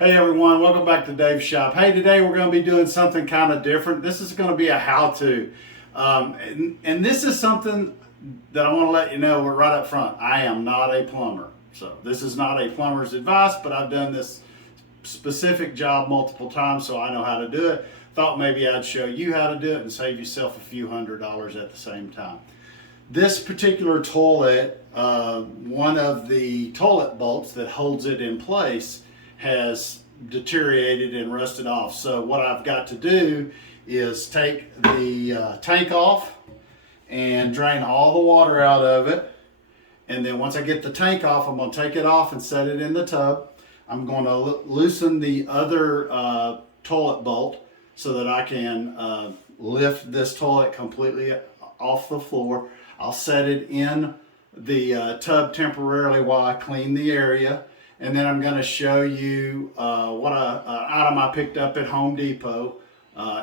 Hey everyone, welcome back to Dave's Shop. Hey, today we're going to be doing something kind of different. This is going to be a how-to. And this is something that I want to let you know right up front. I am not a plumber. So this is not a plumber's advice, but I've done this specific job multiple times, so I know how to do it. Thought maybe I'd show you how to do it and save yourself a few $100s at the same time. This particular toilet, one of the toilet bolts that holds it in place has deteriorated and rusted off. So what I've got to do is take the tank off and drain all the water out of it. And then once I get the tank off, I'm going to take it off and set it in the tub. I'm going to loosen the other toilet bolt so that I can lift this toilet completely off the floor. I'll set it in the tub temporarily while I clean the area. And then I'm going to show you what an item I picked up at Home Depot.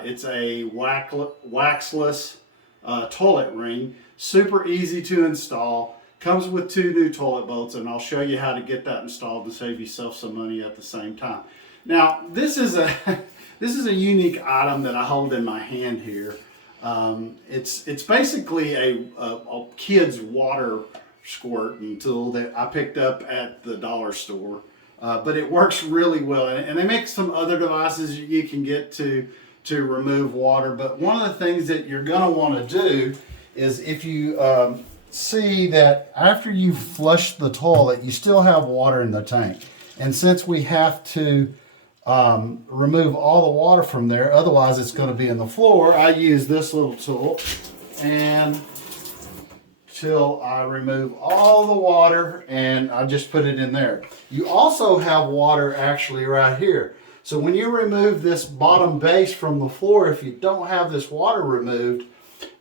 It's a waxless toilet ring. Super easy to install. Comes with 2 new toilet bolts, and I'll show you how to get that installed and save yourself some money at the same time. Now, this is a unique item that I hold in my hand here. It's basically a kid's water squirting tool that I picked up at the dollar store, but it works really well, and they make some other devices you can get to remove water. But one of the things that you're going to want to do is, if you see that after you've flushed the toilet, you still have water in the tank, and since we have to remove all the water from there, otherwise it's going to be in the floor, I use this little tool and till I remove all the water, and I just put it in there. You also have water actually right here. So when you remove this bottom base from the floor, if you don't have this water removed,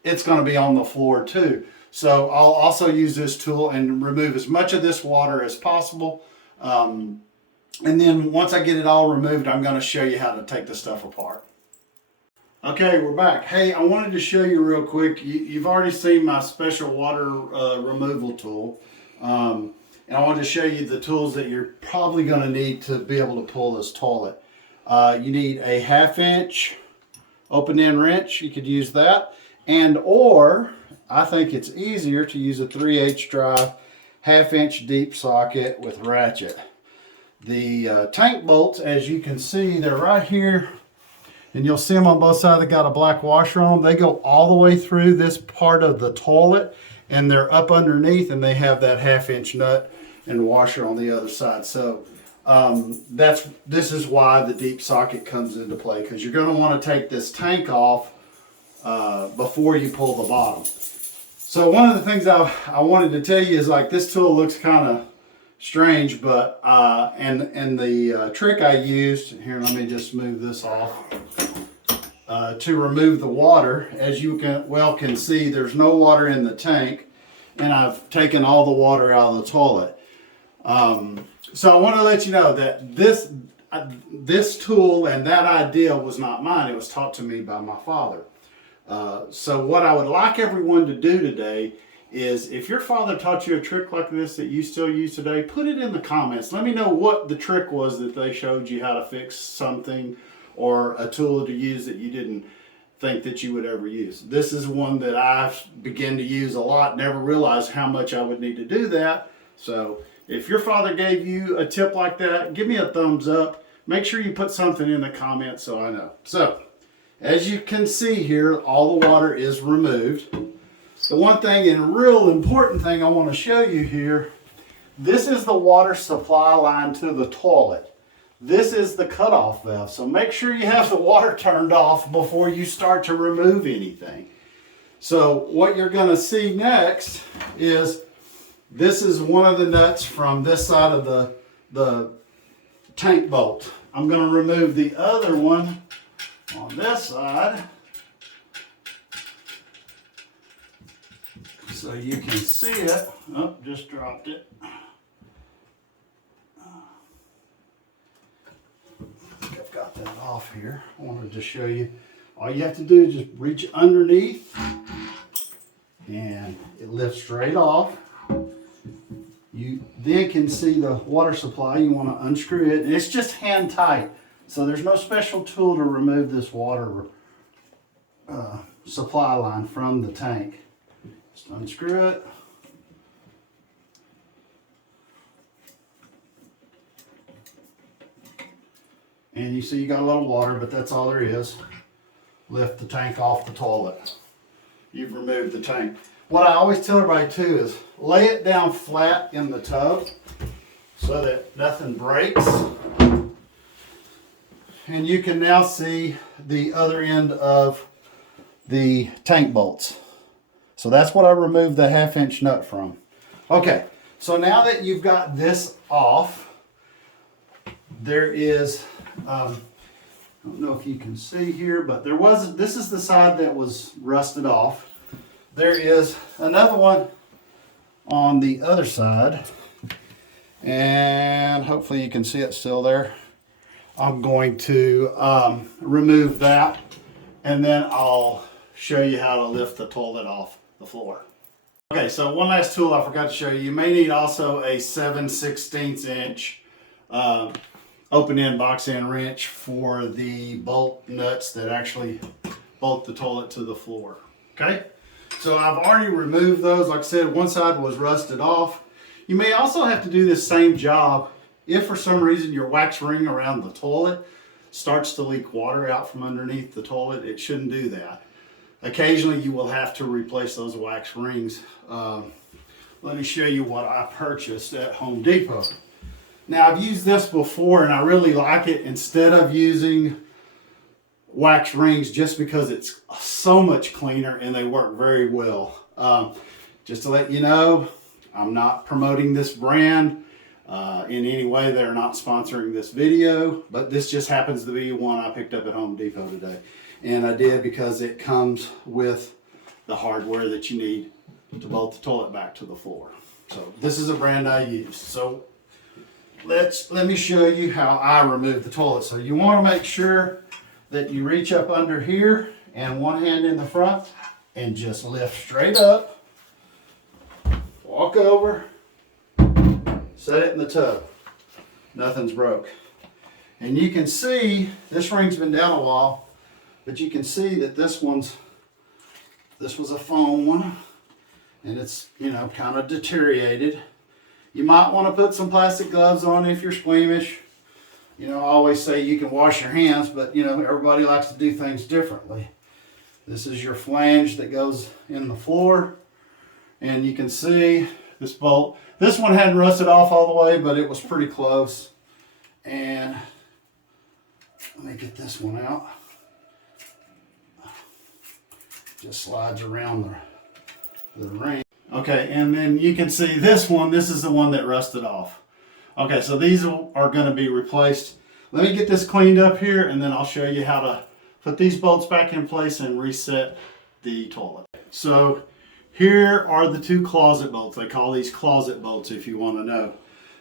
it's going to be on the floor too. So I'll also use this tool and remove as much of this water as possible. And then once I get it all removed, I'm going to show you how to take the stuff apart. Okay, we're back. Hey, I wanted to show you real quick. You've already seen my special water removal tool. And I wanted to show you the tools that you're probably going to need to be able to pull this toilet. You need a 1/2 inch open end wrench. You could use that. Or I think it's easier to use a 3/8 drive 1/2 inch deep socket with ratchet. The tank bolts, as you can see, they're right here. And you'll see them on both sides. They got a black washer on them. They go all the way through this part of the toilet, and they're up underneath, and they have that 1/2 inch nut and washer on the other side. So this is why the deep socket comes into play, because you're going to want to take this tank off before you pull the bottom. So one of the things I wanted to tell you is, like, this tool looks kind of strange, but and the trick I used here, let me just move this off, to remove the water. As you can see, there's no water in the tank, and I've taken all the water out of the toilet. So I want to let you know that this tool and that idea was not mine. It was taught to me by my father. So what I would like everyone to do today is, if your father taught you a trick like this that you still use today, put it in the comments. Let me know what the trick was that they showed you how to fix something, or a tool to use that you didn't think that you would ever use. This is one that I've begun to use a lot, never realized how much I would need to do that. So if your father gave you a tip like that, give me a thumbs up. Make sure you put something in the comments so I know. So as you can see here, all the water is removed. The one thing, and real important thing I want to show you here, this is the water supply line to the toilet. This is the cutoff valve. So make sure you have the water turned off before you start to remove anything. So what you're going to see next is, this is one of the nuts from this side of the tank bolt. I'm going to remove the other one on this side, so you can see it. Oh, just dropped it. I've got that off here. I wanted to show you. All you have to do is just reach underneath, and it lifts straight off. You then can see the water supply. You want to unscrew it. And it's just hand tight. So there's no special tool to remove this water supply line from the tank. Just unscrew it. And you see you got a little water, but that's all there is. Lift the tank off the toilet. You've removed the tank. What I always tell everybody too is lay it down flat in the tub so that nothing breaks. And you can now see the other end of the tank bolts. So that's what I removed the 1/2-inch nut from. Okay, so now that you've got this off, there is, I don't know if you can see here, but this is the side that was rusted off. There is another one on the other side, and hopefully you can see it still there. I'm going to remove that, and then I'll show you how to lift the toilet off the floor. Okay, so one last tool I forgot to show you. You may need also a 7/16 inch open end box end wrench for the bolt nuts that actually bolt the toilet to the floor. Okay, so I've already removed those. Like I said, one side was rusted off. You may also have to do this same job if for some reason your wax ring around the toilet starts to leak water out from underneath the toilet. It shouldn't do that. Occasionally you will have to replace those wax rings. Let me show you what I purchased at Home Depot. Now I've used this before and I really like it instead of using wax rings, just because it's so much cleaner and they work very well. Just to let you know, I'm not promoting this brand in any way. They're not sponsoring this video, but this just happens to be one I picked up at Home Depot today. And I did because it comes with the hardware that you need to bolt the toilet back to the floor. So this is a brand I use. So let me show you how I remove the toilet. So you want to make sure that you reach up under here and one hand in the front and just lift straight up, walk over, set it in the tub. Nothing's broke. And you can see this ring's been down a while, but you can see that this was a foam one, and it's, you know, kind of deteriorated. You might want to put some plastic gloves on if you're squeamish. You know, I always say you can wash your hands, but you know, everybody likes to do things differently. This is your flange that goes in the floor, and you can see this bolt. This one hadn't rusted off all the way, but it was pretty close. And let me get this one out. Just slides around the ring. Okay, and then you can see this one. This is the one that rusted off. Okay, so these are going to be replaced. Let me get this cleaned up here, and then I'll show you how to put these bolts back in place and reset the toilet. So here are the two closet bolts. They call these closet bolts if you want to know.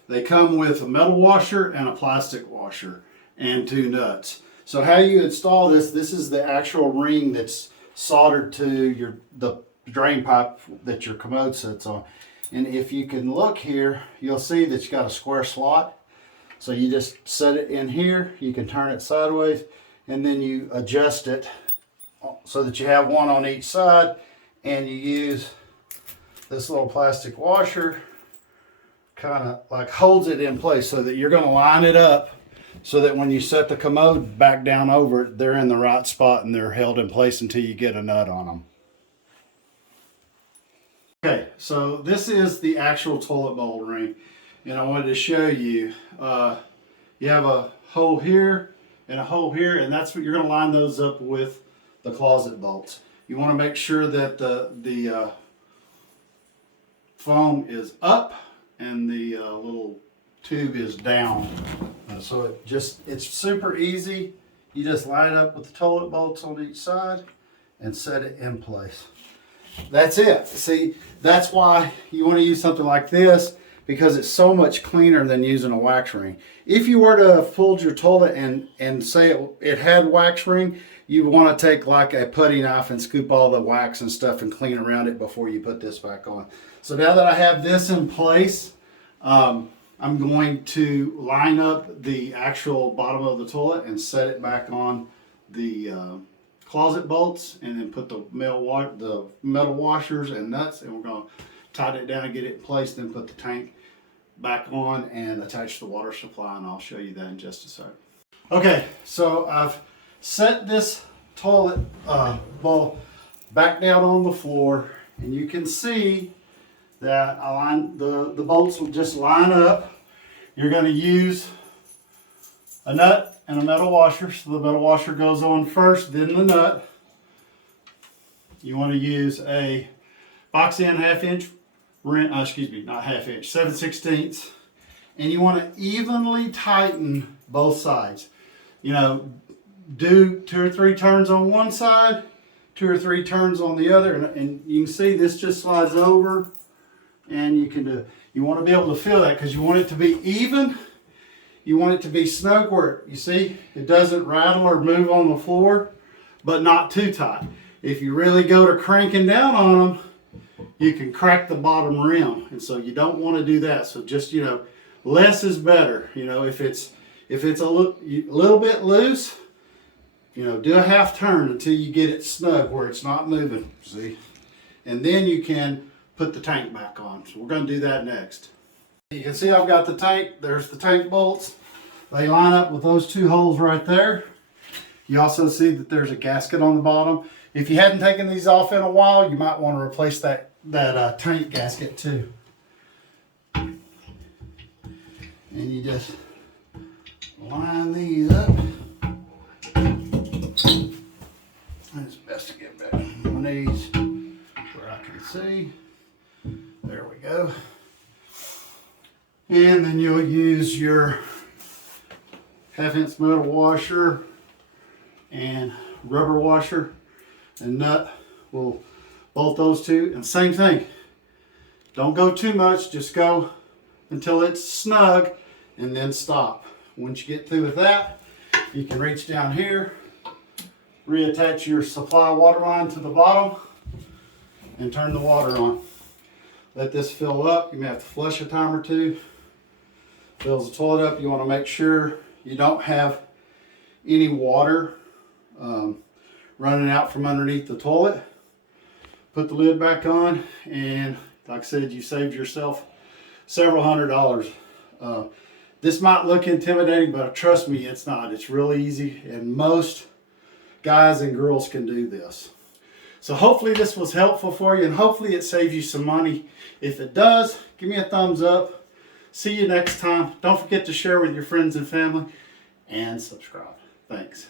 They come with a metal washer and a plastic washer and two nuts. So how you install this is the actual ring that's soldered to the drain pipe that your commode sits on. And if you can look here, you'll see that you got a square slot. So you just set it in here, you can turn it sideways, and then you adjust it so that you have one on each side, and you use this little plastic washer, kind of like holds it in place so that you're going to line it up so that when you set the commode back down over it, they're in the right spot and they're held in place until you get a nut on them. Okay, so this is the actual toilet bowl ring, and I wanted to show you, you have a hole here and a hole here, and that's what you're going to line those up with the closet bolts. You want to make sure that the foam is up and the little tube is down. So it's super easy. You just line it up with the toilet bolts on each side and set it in place. That's it. See, that's why you want to use something like this, because it's so much cleaner than using a wax ring. If you were to have pulled your toilet and say it had wax ring, you want to take like a putty knife and scoop all the wax and stuff and clean around it before you put this back on. So now that I have this in place, I'm going to line up the actual bottom of the toilet and set it back on the closet bolts, and then put the metal washers and nuts, and we're going to tighten it down and get it in place, then put the tank back on and attach the water supply, and I'll show you that in just a sec. Okay, so I've set this toilet bowl back down on the floor, and you can see that the bolts will just line up. You're going to use a nut and a metal washer. So the metal washer goes on first, then the nut. You want to use a box end 1/2 inch ring, not 1/2 inch, 7/16, and you want to evenly tighten both sides. You know, do 2 or 3 turns on one side, 2 or 3 turns on the other, and you can see this just slides over, and you want to be able to feel that because you want it to be even. You want it to be snug where, you see, it doesn't rattle or move on the floor, but not too tight. If you really go to cranking down on them, you can crack the bottom rim, and so you don't want to do that. So just, you know, less is better. You know, if it's a little bit loose, you know, do a 1/2 turn until you get it snug where it's not moving, see? And then you can put the tank back on. So we're going to do that next. You can see I've got the tank. There's the tank bolts. They line up with those 2 holes right there. You also see that there's a gasket on the bottom. If you hadn't taken these off in a while, you might want to replace that tank gasket too. And you just line these up. It's best to get back on these where I can see. There we go. And then you'll use your 1/2 inch metal washer and rubber washer and nut. We'll bolt those 2, and same thing. Don't go too much, just go until it's snug and then stop. Once you get through with that, you can reach down here, reattach your supply water line to the bottom, and turn the water on. Let this fill up. You may have to flush a time or 2. Fills the toilet up. You want to make sure you don't have any water running out from underneath the toilet. Put the lid back on, and like I said, you saved yourself several $100s. This might look intimidating, but trust me, it's not. It's really easy, and most guys and girls can do this. So hopefully this was helpful for you, and hopefully it saves you some money. If it does, give me a thumbs up. See you next time. Don't forget to share with your friends and family, and subscribe. Thanks.